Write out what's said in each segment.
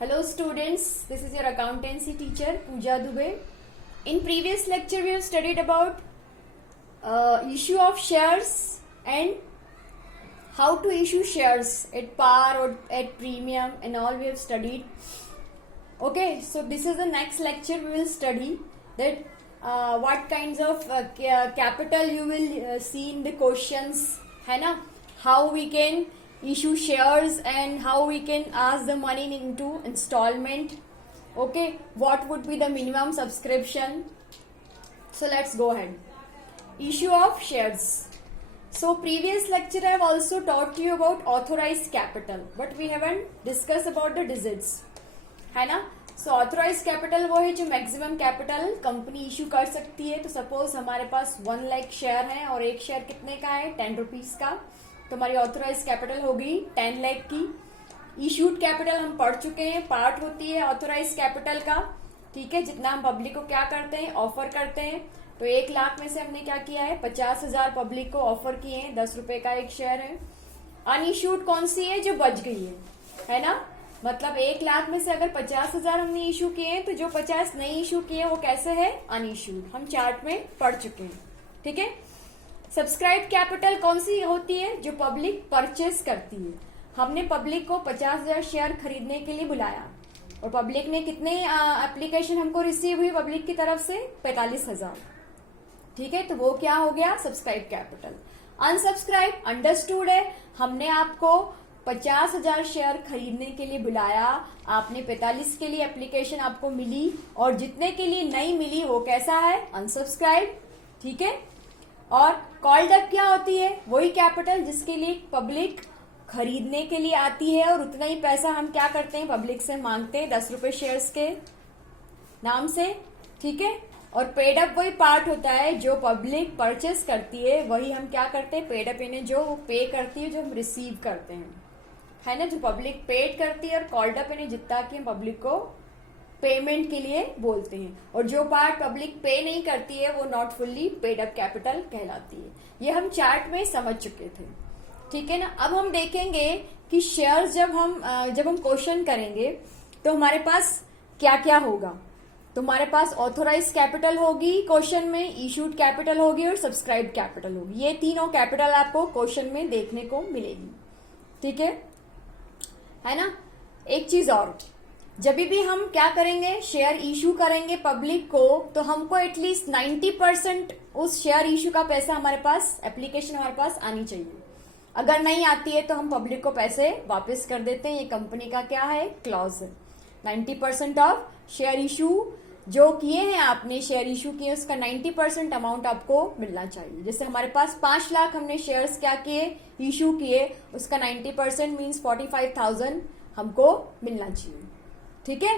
Hello students, this is your accountancy teacher Pooja Dubey. In previous lecture we have studied about issue of shares and how to issue shares at par or at premium and all we have studied. Okay, so this is the next lecture we will study that what kinds of capital you will see in the questions, है ना? How we can issue shares and how we can ask the money into installment. Okay, what would be the minimum subscription? So let's go ahead. Issue of shares. So previous lecture I have also taught you about authorized capital, but we haven't discussed about the digits, है ना? सो authorise capital वो है जो maximum capital company issue कर सकती है. तो suppose हमारे पास 1 लाख शेयर है और एक शेयर कितने का है 10 रुपीज का, तो हमारी ऑथोराइज कैपिटल होगी 10 लाख की. इश्यूड कैपिटल हम पढ़ चुके हैं, पार्ट होती है ऑथोराइज कैपिटल का, ठीक है, जितना हम पब्लिक को क्या करते हैं ऑफर करते हैं. तो 1 लाख में से हमने क्या किया है 50,000 पब्लिक को ऑफर किए हैं, 10 रुपए का एक शेयर है. अनइश्यूड कौन सी है जो बच गई है ना? मतलब 1 लाख में से अगर 50,000 हमने इशू किए हैं तो जो 50 नहीं इशू किए वो कैसे है अनइश्यूड, हम चार्ट में पढ़ चुके हैं, ठीक है. सब्सक्राइब कैपिटल कौन सी होती है जो पब्लिक परचेस करती है. हमने पब्लिक को 50,000 शेयर खरीदने के लिए बुलाया और पब्लिक ने कितने एप्लीकेशन हमको रिसीव हुई पब्लिक की तरफ से 45,000, ठीक है. तो वो क्या हो गया सब्सक्राइब कैपिटल. अनसब्सक्राइब अंडरस्टूड है, हमने आपको 50,000 शेयर खरीदने के लिए बुलाया, आपने 45 के लिए एप्लीकेशन आपको मिली और जितने के लिए नहीं मिली वो कैसा है अनसब्सक्राइब, ठीक है. और कॉल्ड अप क्या होती है वही कैपिटल जिसके लिए पब्लिक खरीदने के लिए आती है और उतना ही पैसा हम क्या करते हैं पब्लिक से मांगते हैं 10 रुपए शेयर्स के नाम से, ठीक है. और पेड अप वही पार्ट होता है जो पब्लिक परचेस करती है, वही हम क्या करते हैं पेड अप इन्हें जो पे करती है जो हम रिसीव करते हैं, है ना. जो पब्लिक पेड करती है और कॉल्ड अप इन्हें जितना कि हम पब्लिक को पेमेंट के लिए बोलते हैं. और जो पार्ट पब्लिक पे नहीं करती है वो not fully paid up capital कहलाती है. ये हम चार्ट में समझ चुके थे, ठीक है ना. अब हम देखेंगे कि शेयर्स जब हम क्वेश्चन करेंगे तो हमारे पास क्या क्या होगा. तो हमारे पास ऑथोराइज कैपिटल होगी क्वेश्चन में, इशूड कैपिटल होगी और सब्सक्राइब कैपिटल होगी. ये तीनों कैपिटल आपको क्वेश्चन में देखने को मिलेगी, ठीक है ना. एक चीज और, जब भी हम क्या करेंगे शेयर इशू करेंगे पब्लिक को तो हमको एटलीस्ट 90% उस शेयर इशू का पैसा हमारे पास एप्लीकेशन हमारे पास आनी चाहिए. अगर नहीं आती है तो हम पब्लिक को पैसे वापस कर देते हैं. ये कंपनी का क्या है क्लॉज है. 90% ऑफ शेयर इशू जो किए हैं आपने शेयर इशू किए उसका 90% अमाउंट आपको मिलना चाहिए. जैसे हमारे पास 5 लाख हमने शेयर्स क्या किए इशू किए, उसका 90% मीन्स 45,000 हमको मिलना चाहिए, ठीक है.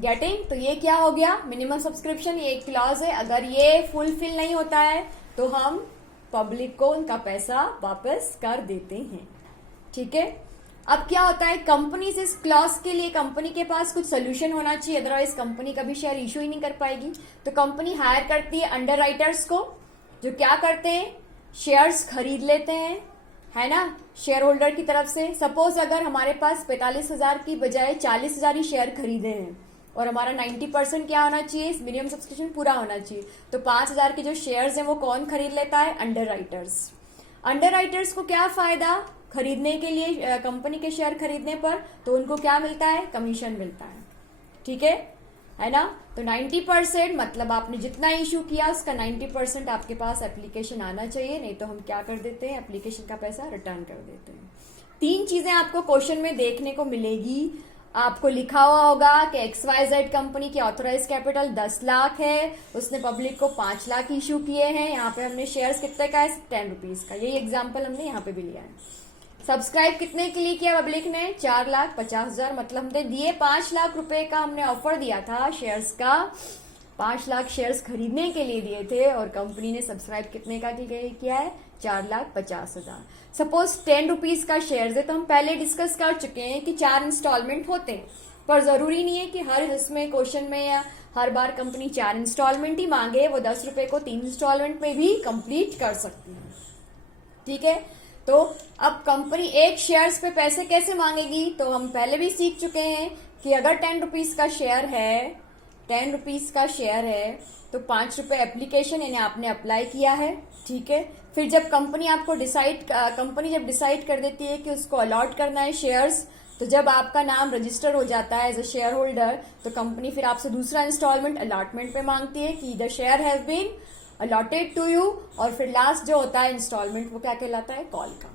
गेटिंग. तो ये क्या हो गया मिनिमम सब्सक्रिप्शन, ये एक क्लॉज है. अगर ये फुलफिल नहीं होता है तो हम पब्लिक को उनका पैसा वापस कर देते हैं, ठीक है. अब क्या होता है कंपनी से इस क्लॉज के लिए कंपनी के पास कुछ सोल्यूशन होना चाहिए, अदरवाइज कंपनी कभी शेयर इशू ही नहीं कर पाएगी. तो कंपनी हायर करती है अंडर राइटर्स को जो क्या करते हैं शेयर्स खरीद लेते हैं, है ना, शेयर होल्डर की तरफ से. सपोज अगर हमारे पास 45,000 की बजाय 40,000 ही शेयर खरीदे हैं और हमारा 90% क्या होना चाहिए मिनिमम सब्सक्रिप्शन पूरा होना चाहिए, तो 5,000 के जो शेयर्स हैं वो कौन खरीद लेता है अंडर राइटर्स. अंडर राइटर्स को क्या फायदा खरीदने के लिए कंपनी के शेयर खरीदने पर, तो उनको क्या मिलता है कमीशन मिलता है, ठीक है ना. तो 90% मतलब आपने जितना इशू किया उसका 90% आपके पास एप्लीकेशन आना चाहिए, नहीं तो हम क्या कर देते हैं एप्लीकेशन का पैसा रिटर्न कर देते हैं. 3 चीजें आपको क्वेश्चन में देखने को मिलेगी. आपको लिखा हुआ होगा कि XYZ कंपनी की ऑथोराइज कैपिटल 10 लाख है, उसने पब्लिक को 5 लाख इशू किए हैं. यहाँ पे हमने शेयर्स कितने का है 10 रुपीज का, यही एग्जाम्पल हमने यहाँ पे भी लिया है. सब्सक्राइब कितने के लिए किया पब्लिक ने 4,50,000, मतलब हमने दिए 5 लाख रुपए का हमने ऑफर दिया था शेयर्स का, 5 लाख शेयर्स खरीदने के लिए दिए थे और कंपनी ने सब्सक्राइब कितने का किया है 4,50,000. सपोज 10 रुपीज का शेयर है तो हम पहले डिस्कस कर चुके हैं कि 4 इंस्टॉलमेंट होते हैं, पर जरूरी नहीं है कि हर इसमें क्वेश्चन में या हर बार कंपनी 4 इंस्टॉलमेंट ही मांगे. वो 10 रुपए को 3 इंस्टॉलमेंट में भी कंप्लीट कर सकती है, ठीक है. तो अब कंपनी एक शेयर्स पे पैसे कैसे मांगेगी, तो हम पहले भी सीख चुके हैं कि अगर 10 रुपीज का शेयर है, 10 रुपीज का शेयर है, तो 5 रुपए एप्लीकेशन यानी आपने अप्लाई किया है, ठीक है। फिर जब कंपनी जब डिसाइड कर देती है कि उसको अलॉट करना है शेयर्स, तो जब आपका नाम रजिस्टर हो जाता है एज अ शेयर होल्डर, तो कंपनी फिर आपसे दूसरा इंस्टॉलमेंट अलॉटमेंट पे मांगती है कि the share has been allotted to you, और फिर लास्ट जो होता है इंस्टॉलमेंट वो क्या कहलाता है, कॉल का,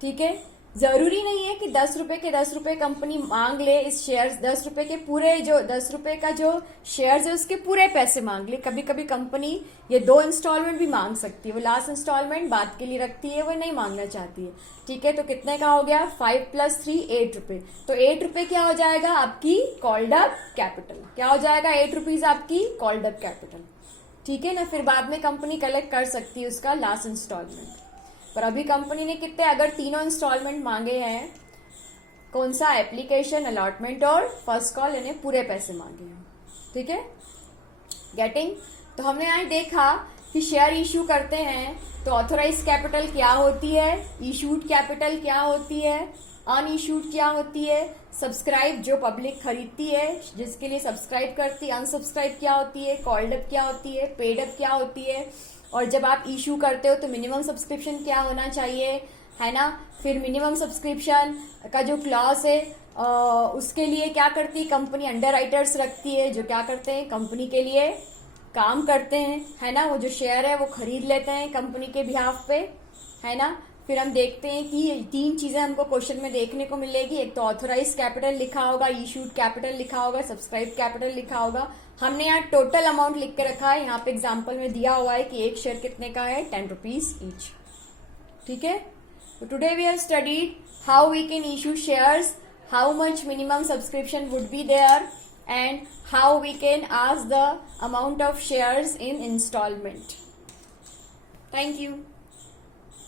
ठीक है। जरूरी नहीं है कि 10 रुपए के 10 रुपए कंपनी मांग ले इस शेयर्स, 10 रुपए के पूरे जो 10 रुपए का जो शेयर्स है उसके पूरे पैसे मांग ले। कभी कभी कंपनी ये 2 इंस्टॉलमेंट भी मांग सकती है, वो लास्ट इंस्टॉलमेंट बाद के लिए रखती है, वो नहीं मांगना चाहती है, ठीक है। तो कितने का हो गया, 5 + 3 8 रुपए। तो 8 रुपए क्या हो जाएगा, आपकी कॉल्ड अप कैपिटल। क्या हो जाएगा, 8 रुपीज आपकी कॉल्ड अप कैपिटल, ठीक है ना। फिर बाद में कंपनी कलेक्ट कर सकती है उसका लास्ट इंस्टॉलमेंट। पर अभी कंपनी ने कितने, अगर तीनों इंस्टॉलमेंट मांगे हैं, कौन सा, एप्लीकेशन, अलॉटमेंट और फर्स्ट कॉल, यानी पूरे पैसे मांगे हैं, ठीक है, गेटिंग। तो हमने यहाँ देखा कि शेयर इशू करते हैं तो ऑथोराइज कैपिटल क्या होती है, इशूड कैपिटल क्या होती है, अनइशूड क्या होती है, सब्सक्राइब जो पब्लिक खरीदती है जिसके लिए सब्सक्राइब करती है, अनसब्सक्राइब क्या होती है, कॉल्ड अप क्या होती है, पेड अप क्या होती है, और जब आप इशू करते हो तो मिनिमम सब्सक्रिप्शन क्या होना चाहिए, है ना। फिर मिनिमम सब्सक्रिप्शन का जो क्लॉज है उसके लिए क्या करती है कंपनी, अंडर राइटर्स रखती है जो क्या करते हैं, कंपनी के लिए काम करते हैं, है ना। वो जो शेयर है वो खरीद लेते हैं कंपनी के बिहाफ पे, है ना। फिर हम देखते हैं कि 3 चीजें हमको क्वेश्चन में देखने को मिलेगी। एक तो ऑथोराइज कैपिटल लिखा होगा, इशूड कैपिटल लिखा होगा, सब्सक्राइब कैपिटल लिखा होगा। हमने यहाँ टोटल अमाउंट लिख के रखा है, यहाँ पे एग्जाम्पल में दिया हुआ है कि एक शेयर कितने का है, 10 रुपीज ईच, ठीक है। तो today we have studied how we can issue shares, how much minimum subscription would be there, and how we can ask the amount of shares in instalment. Thank you.